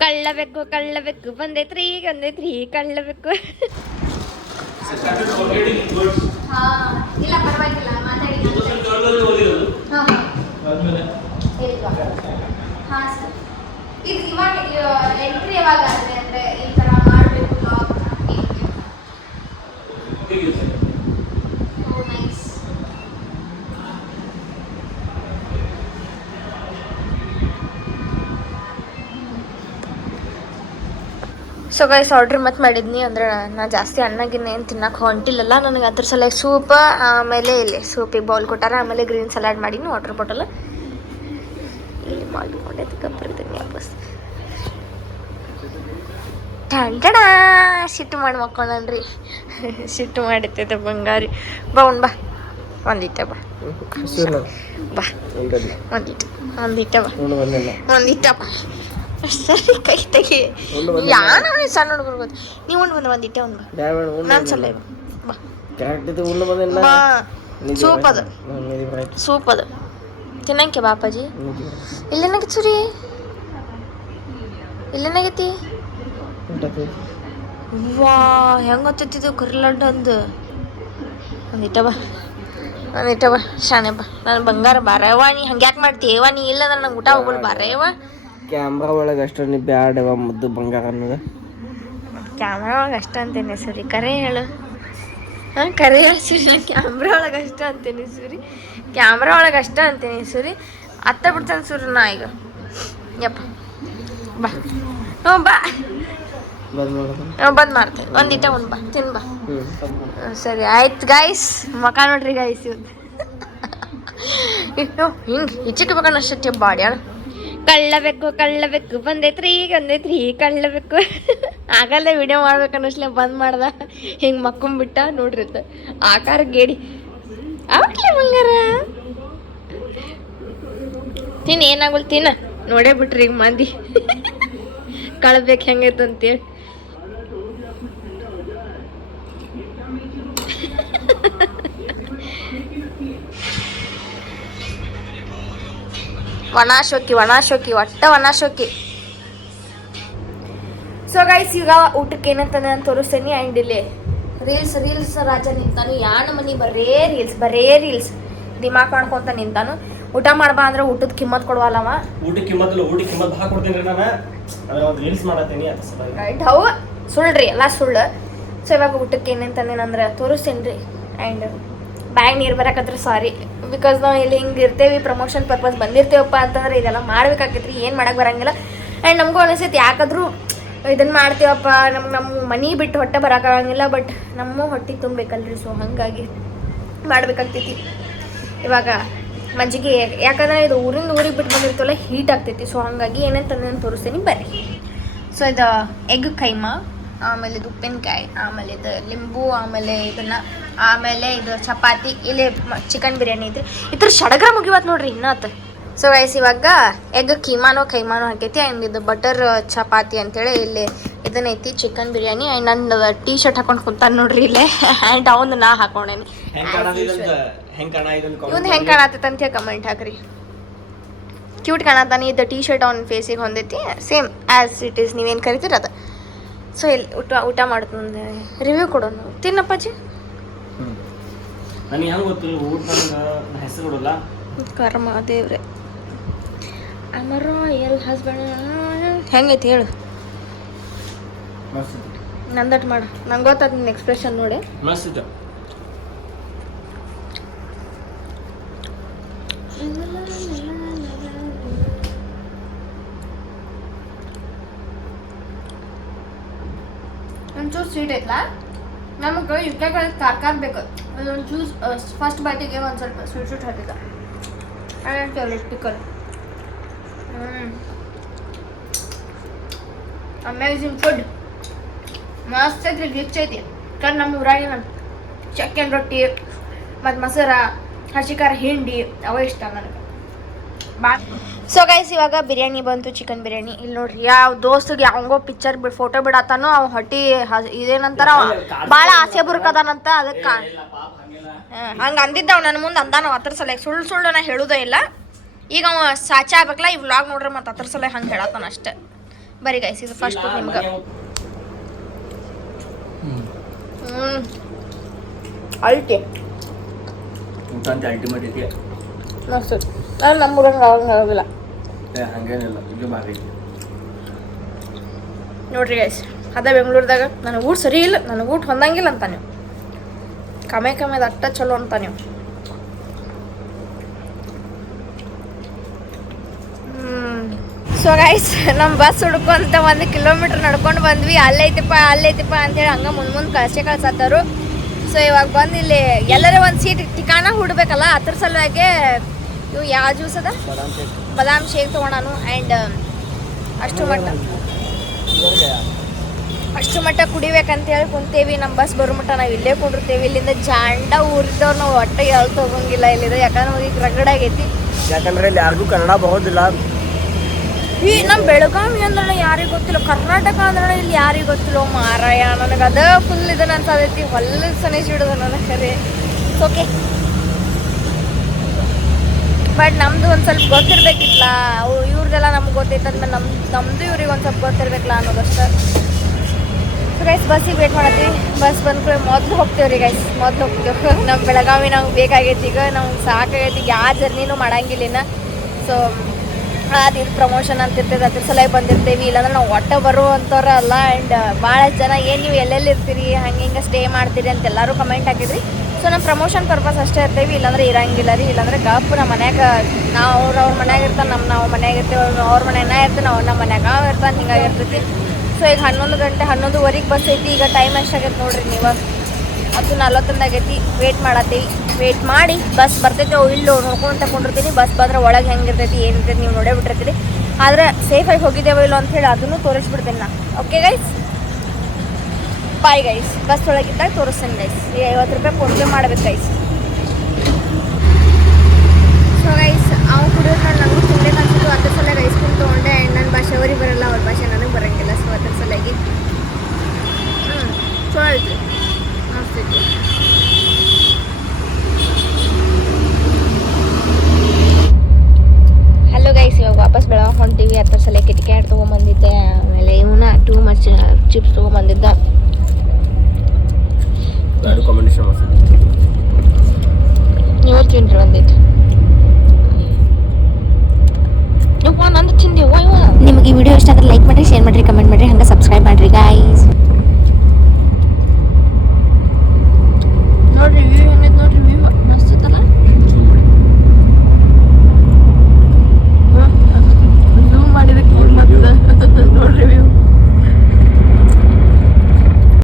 ಕಳ್ಳಬೇಕು ಕಳ್ಳಬೇಕು. ಬಂದೈತ್ರಿ ಈಗ ಬಂದೈತ್ರಿ ಕಳ್ಳಬೇಕು. ಹಾ ಇಲ್ಲ ಪರವಾಗಿಲ್ಲ ಮಾತಾಡಿ. ಹಾ. ಹಾ ಸರ್. ಇದು ಇವಾಗ ಎಂಟ್ರಿ ಯಾವಾಗ ಆದ್ರೆ ಅಂದ್ರೆ ಈ ತರ ಮಾಡಬೇಕು ಬ್ಲಾಗ್ ಓ ನೈಸ್ ಸೊ ಗೈಸ್ ಆರ್ಡ್ರ್ ಮತ್ತೆ ಮಾಡಿದ್ನಿ ಅಂದ್ರೆ ನಾ ಜಾಸ್ತಿ ಅಣ್ಣಗಿನ್ನ ಏನು ತಿನ್ನಕ್ಕೆ ಹೊಂಟಿಲ್ಲಲ್ಲ ನನಗೆ ಅದ್ರ ಸಲ ಸೂಪ ಆಮೇಲೆ ಇಲ್ಲಿ ಸೂಪಿಗೆ ಬೌಲ್ ಕೊಟ್ಟಾರ ಆಮೇಲೆ ಗ್ರೀನ್ ಸಲಾಡ್ ಮಾಡೀನಿ ವಾಟರ್ ಬಾಟಲ್ ಇಲ್ಲಿ ಮಾಡಿಕೊಂಡೆ ಬರ್ತೀನಿ ವಾಪಸ್ ಟಂಟಡ ಸಿಟ್ಟು ಮಾಡಿ ಮಕ್ಕೊಂಡ್ರಿ ಸಿಟ್ಟು ಮಾಡಿತ್ತೈತೆ ಬಂಗಾರಿ. ಬಾ ಉಣ್ ಬಾ. ಒಂದಿಟ್ಟ ಬಾ. ಬಾ. ಒಂದಿಟ್ಟ ಒಂದಿಟ್ಟ ಬಾ. ಒಂದಿಟ್ಟ ಬಾ. ಸರಿ ಕೈ ತೆಗಿ ಯಾನ ಸಣ್ಣ ಹುಡುಗರು ಗೊತ್ತು? ನೀವು ಉಂಡು ಬಂದ ಒಂದು ಬಾ ನಾನು ಸಲ ಬಾ. ಬಾ. ಸೂಪ್ ಅದು. ಸೂಪ್ ಅದು ತಿನ್ನಂಕೆ ಬಾಪಾಜಿ? ಇಲ್ಲೇನಾಗಿತ್ತು ಸುರಿ ಇಲ್ಲೇನಾಗೈತಿ ವಾ ಹೆಂಗ್ ಗೊತ್ತಿದ್ದು ಕುರ್ಲಡ್ಡು ಅಂದು? ಒಂದಿಟ್ಟ ಬಾ. ಒಂದಿಟ್ಟ ಬಾ. ಶಾನೆ ಬಾ. ನಾನು ಬಂಗಾರ ಬಾರವ್ವ ನೀ ಹಂಗ್ಯಾಕ್ ಮಾಡ್ತೀವ ನೀ ಇಲ್ಲ ನನಗೆ ಊಟ ಹೋಗಲ್ ಬಾರವ್ವ. ಕ್ಯಾಮ್ರಾ ಒಳಗೆ ಅಷ್ಟು ನೀ ಬ್ಯಾಡವ ಮುದ್ದು ಬಂಗಾರ ಅನ್ನೋದು. ಕ್ಯಾಮ್ರಾ ಒಳಗೆ ಅಷ್ಟ ಅಂತೇನೆ ಸರಿ ಕರೆ ಹೇಳು. ಹಾಂ ಕರೆ ಹೇಳು ಸೂರಿ ಕ್ಯಾಮ್ರಾ ಒಳಗೆ ಅಷ್ಟ ಅಂತೇನೆ ಸರಿ. ಕ್ಯಾಮ್ರಾ ಒಳಗೆ ಅಷ್ಟ ಅಂತೇನೆ ಸರಿ. ಅತ್ತ ಬಿಡ್ತಾನೆ ಸೂರಿ ನಾ ಈಗ. ಯಪ್ಪ. ಬಾ. ಹ್ಞೂ ಬಾ. ಬಂದ್ ಮಾಡೋದು ಒಂದು ಇಟ್ಟ ಒಂದು ಬಾ. ತಿನ್ ಬಾ. ಸರಿ ಆಯ್ತು ಗಾಯ್ಸ್ ಮಕ ನೋಡ್ರಿ ಗಾಯ್ಸ್ ಇವತ್ತು ಹಿಂಗೆ ಹಿಚ್ಚಿಟ್ಬೇಕನ್ನ ಅಷ್ಟೇ ಬಾಡಿ ಅಣ್ಣ ಕಳ್ಳಬೇಕು ಕಳ್ಳಬೇಕು ಬಂದೈತ್ರಿ ಈಗ ಬಂದೈತ್ರಿ ಕಳ್ಳಬೇಕು. ಆಗಲ್ಲ ವಿಡಿಯೋ ಮಾಡ್ಬೇಕನ್ನೋಸ್ಲೆ ಬಂದ್ ಮಾಡ್ದ. ಹಿಂಗೆ ಮಕ್ಕೊಂಬಿಟ್ಟ ನೋಡ್ರಿ ಆಕಾರ ಗೇಡಿ. ಅವಟ್ಲೆ ಬಂಗಾರ ತಿನ್, ಏನಾಗಲ್ ತಿನ್ನ ನೋಡೇ ಬಿಟ್ರಿ ಈಗ ಮಂದಿ. ಕಳ್ಬೇಕು ಹೆಂಗೈತೆ ಅಂತೇಳಿ ಒಣಾಶೋಕಿ ಒಣಾಶೋಕಿ ಒಟ್ಟ ಒಣಾಶೋಕಿ ಸೊ ಗೈಸ್ ಈಗ ಊಟಕ್ಕೆ ಏನಂತಾನೆ ನಾನು ತೋರಿಸ್ತೇನೆ ಆ್ಯಂಡ್ ಇಲ್ಲಿ ರೀಲ್ಸ್ ರೀಲ್ಸ್ ರಾಜ ನಿಂತಾನು. ಯಾಣ ಮನೆ ಬರೇ ರೀಲ್ಸ್ ಬರೇ ರೀಲ್ಸ್ ದಿಮಾಕ್ ಮಾಡ್ಕೊಂತ ನಿಂತಾನು. ಊಟ ಮಾಡ್ಬಾ ಅಂದ್ರೆ ಊಟದ ಕಿಮ್ಮತ್ ಕೊಡವಲ್ಲವ ಕಿಮ್ಮತ್ ಕಿಮ್ಮತ್ತಲ್ಲ ಊಟ ಕಿಮ್ಮತ್ ಭಾಳ ಕೊಡ್ತೀನಿ ನಾನು. ರೀಲ್ಸ್ ಮಾಡತ್ತೀನಿ ರೈಟ್ ಹೌ ಸುಳ್ಳ್ರಿ ಎಲ್ಲ ಸುಳ್ಳು. ಸೊ ಇವಾಗ ಊಟಕ್ಕೆ ಏನಂತಂದೇನಂದ್ರೆ ತೋರಿಸ್ತೇನೆ ರೀ. ಆ್ಯಂಡ್ ಬ್ಯಾಗ್ ನೀರು ಬರಕತ್ರ ಸಾರಿ ಬಿಕಾಸ್ ನಾವು ಇಲ್ಲಿ ಹಿಂಗೆ ಇರ್ತೇವೆ ಪ್ರಮೋಷನ್ ಪರ್ಪಸ್ ಬಂದಿರ್ತೇವಪ್ಪ ಅಂತಂದ್ರೆ ಇದೆಲ್ಲ ಮಾಡ್ಬೇಕಾಗೈತ್ರಿ ಏನು ಮಾಡಕ್ಕೆ ಬರಂಗಿಲ್ಲ. ಆ್ಯಂಡ್ ನಮಗೂ ಅನಿಸ್ತೈತಿ ಯಾಕಾದ್ರೂ ಇದನ್ನು ಮಾಡ್ತೀವಪ್ಪ ನಮ್ಗೆ ನಮ್ಮ ಮನೆ ಬಿಟ್ಟು ಹೊಟ್ಟೆ ಬರೋಕ್ಕಾಗಂಗಿಲ್ಲ ಬಟ್ ನಮ್ಮ ಹೊಟ್ಟೆ ತುಂಬಬೇಕಲ್ರಿ ಸೊ ಹಾಗಾಗಿ ಮಾಡ್ಬೇಕಾಗ್ತೈತಿ. ಇವಾಗ ಮಜ್ಜಿಗೆ, ಯಾಕಂದ್ರೆ ಇದು ಊರಿಂದ ಊರಿಗೆ ಬಿಟ್ಟು ಬಂದಿರ್ತವಲ್ಲ ಹೀಟ್ ಆಗ್ತೈತಿ ಸೊ ಹಾಗಾಗಿ ಏನಂತಂದ್ರೆ ನಾನು ತೋರಿಸ್ತೀನಿ, ಬರ್ರಿ. ಸೊ ಇದು ಎಗ್ ಕೈಮಾ? ಆಮೇಲೆ ಇದು ಉಪ್ಪಿನಕಾಯಿ ಆಮೇಲೆ ಇದು ಲಿಂಬು ಆಮೇಲೆ ಇದನ್ನ ಆಮೇಲೆ ಇದು ಚಪಾತಿ ಇಲ್ಲಿ ಚಿಕನ್ ಬಿರಿಯಾನಿ ಐತ್ರಿ ಇದ್ರ ಸಡಗರ ಮುಗಿವತ್ ನೋಡ್ರಿ ಇನ್ನತ್. ಸೊ ವಯಸ್ಸು ಇವಾಗ ಎಗ್ ಕೀಮಾನೋ ಕೈಮಾನೋ ಹಾಕೈತಿ ಆ್ಯಂಡ್ ಇದು ಬಟರ್ ಚಪಾತಿ ಅಂತೇಳಿ ಇಲ್ಲಿ ಇದನ್ನೈತಿ ಚಿಕನ್ ಬಿರಿಯಾನಿ. ಆ್ಯಂಡ್ ನನ್ನ ಟೀ ಶರ್ಟ್ ಹಾಕೊಂಡು ಕುಂತಾನೆ ನೋಡ್ರಿ ಇಲ್ಲೇ. ಆ್ಯಂಡ್ ಅವನು ನಾ ಹಾಕೊಂಡೇನಿ. ಇವನ್ ಹೆಂಗೆ ಕಾಣತ್ತೈತೆ ಅಂತ ಕಮೆಂಟ್ ಹಾಕ್ರಿ. ಕ್ಯೂಟ್ ಕಾಣತ್ತಾನೆ ಇದು ಟೀ ಶರ್ಟ್ ಅವ್ನ ಫೇಸಿಗೆ ಹೊಂದೈತಿ ಸೇಮ್ ಆ್ಯಸ್ ಇಟ್ ಈಸ್ ನೀವೇನು ಕರಿತೀರ ಅದು. ಸೊ ಇಲ್ಲಿ ಊಟ ಊಟ ಮಾಡ್ತಂದೆ ರಿವ್ಯೂ ಕೊಡೋಣ. ತಿನ್ನಪ್ಪಾಜಿ ನನಗೆ ಹೆಂಗೆ ಗೊತ್ತಿಲ್ಲ ಊಟ ಹೆಸರು ಕೊಡಲ್ಲ. ಕರ್ಮ ದೇವ್ರೆ. ಅಮರ ಎಲ್ ಹಸ್ಬೆಂಡ್ ಹೆಂಗೈತಿ ಹೇಳು. ನಂದಟ್ ಮಾಡು. ನಂಗೆ ಗೊತ್ತಾದ ನಿನ್ನ ಎಕ್ಸ್ಪ್ರೆಷನ್ ನೋಡಿ. ಮಸ್ತ್ ಒಂಚೂರು ಸ್ವೀಟ್ ಐತ್ಲಾ ನಮಗೆ ಯುಕೆ ಕಡೆ ಖಾರ ಖಾರ ಬೇಕು ಒಂಚೂರು ಫಸ್ಟ್ ಬೈಟಿಗೆ ಒಂದು ಸ್ವಲ್ಪ ಸ್ವೀಟ್ ಸ್ವೀಟ್ ಹಾಕಿದ ಫೇವ್ರೆಟ್ ಪಿಕಲ್ ಹ್ಞೂ ಅಮೇಝಿಂಗ್ ಫುಡ್ ಮಸ್ತ್ ಐತ್ರಿ ರಿಚ್ ಐತಿ ಕರ್ ನಮ್ಮ ಊರಾಗಿನ ಚಕ್ಕನ್ ರೊಟ್ಟಿ ಮತ್ತು ಮೊಸರ ಹಸಿಕಾರ ಹಿಂಡಿ ಅವ ಇಷ್ಟ ನನಗೆ ಬಾ ಸೊ ಗೈಸ್ ಇವಾಗ ಬಿರಿಯಾನಿ ಬಂತು ಚಿಕನ್ ಬಿರಿಯಾನಿ. ಇಲ್ಲಿ ನೋಡ್ರಿ ಯಾವ ದೋಸ್ತಿಗೆ ಯಾವಂಗೋ ಪಿಕ್ಚರ್ ಬಿಡ್ ಫೋಟೋ ಬಿಡತ್ತಾನೋ ಅವ್ ಹೊಟ್ಟಿ ಇದೇನಂತಾರ ಭಾಳ ಆಸೆ ಬುರ್ಕದಾನಂತ ಅದಕ್ಕೆ. ಹಂಗೆ ಅಂದಿದ್ದ ಅವ್ ನನ್ನ ಮುಂದೆ ಅಂದಾನ ಅದ್ರ ಸಲ ಸುಳ್ಳು ಸುಳ್ಳು ನಾ ಹೇಳುದೇ ಇಲ್ಲ. ಈಗ ಅವ ಸಾಚೆ ಆಗ್ಬೇಕಲ್ಲ ಈ ವ್ಲಾಗ್ ನೋಡ್ರಿ ಮತ್ತೆ ಅದ್ರ ಸಲ ಹಂಗೆ ಹೇಳತ್ತಾನ ಅಷ್ಟೇ. ಬರೀ ಗೈಸ್ ಇದು ಫಸ್ಟ್ ನಿಮ್ಗೆ. ಹ್ಞೂ ಅಲ್ಟಿ ಅಲ್ಟಿಮೇಟ್ ಇದೆ ನಮ್ಮೂರಂಗೆ ಅವಾಗ ಆಗೋದಿಲ್ಲ ಏ, ಹಂಗೇನಿಲ್ಲ ಇದು ಮಾರಿ ನೋಡ್ರಿ ಗೈಸ್ ಅದೇ ಬೆಂಗಳೂರದಾಗ ನನಗೆ ಊಟ ಸರಿ ಇಲ್ಲ ನನಗೆ ಊಟ ಹೊಂದಂಗಿಲ್ಲ ಅಂತ ನೀವು. ಕಮ್ಮಿ ಕಮ್ಮಿದ ಅಟ್ಟ ಚಲೋ ಅಂತ ನೀವು. ಸೊ ಗೈಸ್ ನಮ್ಮ ಬಸ್ ಹುಡ್ಕೊಂತ ಒಂದು ಕಿಲೋಮೀಟ್ರ್ ನಡ್ಕೊಂಡು ಬಂದ್ವಿ. ಅಲ್ಲೈತಿಪ್ಪ ಅಲ್ಲೈತಿಪ್ಪ ಅಂತೇಳಿ ಹಂಗೆ ಮುಂದೆ ಮುಂದೆ ಕಳ್ಸೆ ಕಳ್ಸತ್ತಾರು ಸೊ ಇವಾಗ ಬಂದು ಇಲ್ಲಿ ಎಲ್ಲರೂ ಒಂದು ಸೀಟ್ ಠಿಕಾಣ ಹುಡ್ಬೇಕಲ್ಲ ಅದ್ರ ಸಲುವಾಗೆ ಇವು ಯಾವ ಜ್ಯೂಸ್ ಅದ? ಬಾದಾಮ್ ಶೇಕ್ ತೊಗೊಂಡಾನು ಆ್ಯಂಡ್ ಅಷ್ಟು ಮಟ್ಟ ಅಷ್ಟು ಮಟ್ಟ ಕುಡಿಬೇಕಂತ ಹೇಳಿ ಕುಂತೇವಿ. ನಮ್ಮ ಬಸ್ ಬರೋ ಮಟ್ಟ ನಾವು ಇಲ್ಲೇ ಕುಂಡಿರ್ತೇವಿ. ಇಲ್ಲಿಂದ ಜಾಂಡ ಊರಿದ್ದವ್ರು ನಾವು ಒಟ್ಟೆ ಎಲ್ಲಿ ತಗೊಂಗಿಲ್ಲ ಇಲ್ಲಿದ. ಯಾಕಂದ್ರೆ ಹೋಗಿ ರಗಡಾಗೈತಿ ಯಾಕಂದ್ರೆ ಇಲ್ಲಿ ಯಾರಿಗೂ ಕನ್ನಡ ಬರೋದಿಲ್ಲ. ಈ ನಮ್ಮ ಬೆಳಗಾವಿ ಅಂದ್ರೆ ಯಾರಿಗೂ ಗೊತ್ತಿಲ್ಲ. ಕರ್ನಾಟಕ ಅಂದ್ರೆ ಇಲ್ಲಿ ಯಾರಿಗೂ ಗೊತ್ತಿಲ್ಲ. ಮಾರಾಯ ನನಗೆ ಅದ ಫುಲ್ ಇದನ್ನ ಅನ್ಸತೈತಿ. ಹೊಲ್ಲ ಬಿಡೋದು ನನಗೆ ಸರಿ ಓಕೆ ಬಟ್ ನಮ್ದು ಒಂದು ಸ್ವಲ್ಪ ಗೊತ್ತಿರ್ಬೇಕಿಲ್ಲ ಅವು ಇವ್ರದೆಲ್ಲ ನಮ್ಗೆ ಗೊತ್ತೈತೆ ಅಂದ್ಮೇಲೆ ನಮ್ಮ ನಮ್ಮದು ಇವ್ರಿಗೆ ಒಂದು ಸ್ವಲ್ಪ ಗೊತ್ತಿರ್ಬೇಕಲ್ಲ ಅನ್ನೋದಷ್ಟೇ. ಗೈಸ್ ಬಸ್ಸಿಗೆ ವೇಟ್ ಮಾಡತ್ತೀವಿ. ಬಸ್ ಬಂದ್ಕೊಳ್ಳಿ ಮೊದ್ಲು ಹೋಗ್ತೇವೆ ರೀ ಗೈಸ್ ಮೊದ್ಲು ಹೋಗ್ತೇವೆ. ನಮ್ಮ ಬೆಳಗಾವಿ ನಮ್ಗೆ ಬೇಕಾಗೈತಿ ಈಗ. ನಮ್ಗೆ ಸಾಕಾಗೈತಿ. ಯಾವ ಜರ್ನಿನೂ ಮಾಡಂಗಿಲ್ಲ ಸೊ ಅದು ಪ್ರಮೋಷನ್ ಅಂತ ಇರ್ತೈತೆ, ಅದ್ರ ಸಲಹೆ ಬಂದಿರ್ತೇವಿ. ಇಲ್ಲಾಂದ್ರೆ ನಾವು ಒಟ್ಟ ಬರುವಂಥವ್ರ ಅಲ್ಲ. ಆ್ಯಂಡ್ ಭಾಳಷ್ಟು ಜನ, ಏನು ನೀವು ಎಲ್ಲೆಲ್ಲಿ ಇರ್ತೀರಿ, ಹಂಗೆ ಹಿಂಗೆ ಸ್ಟೇ ಮಾಡ್ತೀರಿ ಅಂತ ಎಲ್ಲರೂ ಕಮೆಂಟ್ ಹಾಕಿದ್ರಿ. ಸೊ ನಮ್ಮ ಪ್ರಮೋಷನ್ ಪರ್ಪಸ್ ಅಷ್ಟೇ ಇರ್ತೀವಿ. ಇಲ್ಲಾಂದ್ರೆ ಇರಂಗಿಲ್ಲ ರೀ, ಇಲ್ಲಾಂದ್ರೆ ಗಪ್ ನಮ್ಮ ಮನ್ಯಾಗ ನಾವು ಅವ್ರ ಅವ್ರ ಮನ್ಯಾಗ ಇರ್ತಾನೆ ನಮ್ಮ ನಾವು ಮನ್ಯಾಗ ಇರ್ತೀವಿ, ಅವ್ರು ಅವ್ರ ಮನೆಯನ್ನ ಇರ್ತಾನೆ ನಾವು ನಮ್ಮ ಮನ್ಯಾಗ ನಾವು ಇರ್ತಾನೆ, ಹಿಂಗಾಗಿ ಇರ್ತೈತಿ. ಸೊ ಈಗ ಹನ್ನೊಂದು ಗಂಟೆ, ಹನ್ನೊಂದುವರೆಗೆ ಬಸ್ ಐತಿ, ಈಗ ಟೈಮ್ ಎಷ್ಟಾಗೈತೆ ನೋಡ್ರಿ ನೀವು? ಹತ್ತು ನಲ್ವತ್ತೊಂದಾಗೈತಿ ವೇಟ್ ಮಾಡತ್ತೀವಿ. ವೇಟ್ ಮಾಡಿ ಬಸ್ ಬರ್ತೈತೆ ಇಲ್ಲೋ, ನೋಡ್ಕೊಂಡು ತಗೊಂಡಿರ್ತೀನಿ ಬಸ್ ಬಂದ್ರೆ ಒಳಗೆ ಹೆಂಗಿರ್ತೈತಿ ಏನಿರ್ತೈತಿ ನೀವು ನೋಡೇ ಬಿಟ್ಟಿರ್ತೀರಿ. ಆದ್ರೆ ಸೇಫಾಗಿ ಹೋಗಿದ್ದೇವೋ ಇಲ್ಲೋ ಅಂತ ಹೇಳಿ ಅದನ್ನು ತೋರಿಸ್ಬಿಡ್ತೀನಿ ನಾ. Okay guys bye guys bus ಒಳಗಿದ್ದಾಗ ತೋರಿಸ್ತೀನಿ ಗೈಸ್ ಈ ಐವತ್ತು ರೂಪಾಯಿ ಫೋನ್ಪೇ ಮಾಡ್ಬೇಕು ಗೈಸ್ ಸೊ ಗೈಸ್ ಅವ್ನು ಕುಡಿಯೋದು ನಾನು ನನಗೂ ತುಂಬೇ ಅನ್ಸಿತ್ತು. ಅದ್ರ ಸಲ ಗೈಸ್ ಕ್ರೀಮ್ ತೊಗೊಂಡೆ. ಆ್ಯಂಡ್ ನನ್ನ ಭಾಷೆ ಅವ್ರಿಗೆ ಬರಲ್ಲ. ಅವ್ರ ಭಾಷೆ ನನಗೆ ಬರೋಂಗಿಲ್ಲ. ಸೊ ಅದ್ರ ಸಲಾಗಿ ಹ್ಞೂ ಚಲೋ ಐತಿ ಮಸ್ತ್ ಐತಿ ಹಲೋ ಗೈಸ್ ಇವಾಗ ವಾಪಸ್ ಬೆಳಗ್ಗೆ ಹೊಂಟೀವಿ. ಅದ್ರ ಸಲ ಕಿಟಕಿ ತೊಗೊಂಬಂದಿದ್ದೆ. ಆಮೇಲೆ ಇವನ ಟೂ ಮಚ್ ಚಿಪ್ಸ್ ತೊಗೊಂಬಂದಿದ್ದ.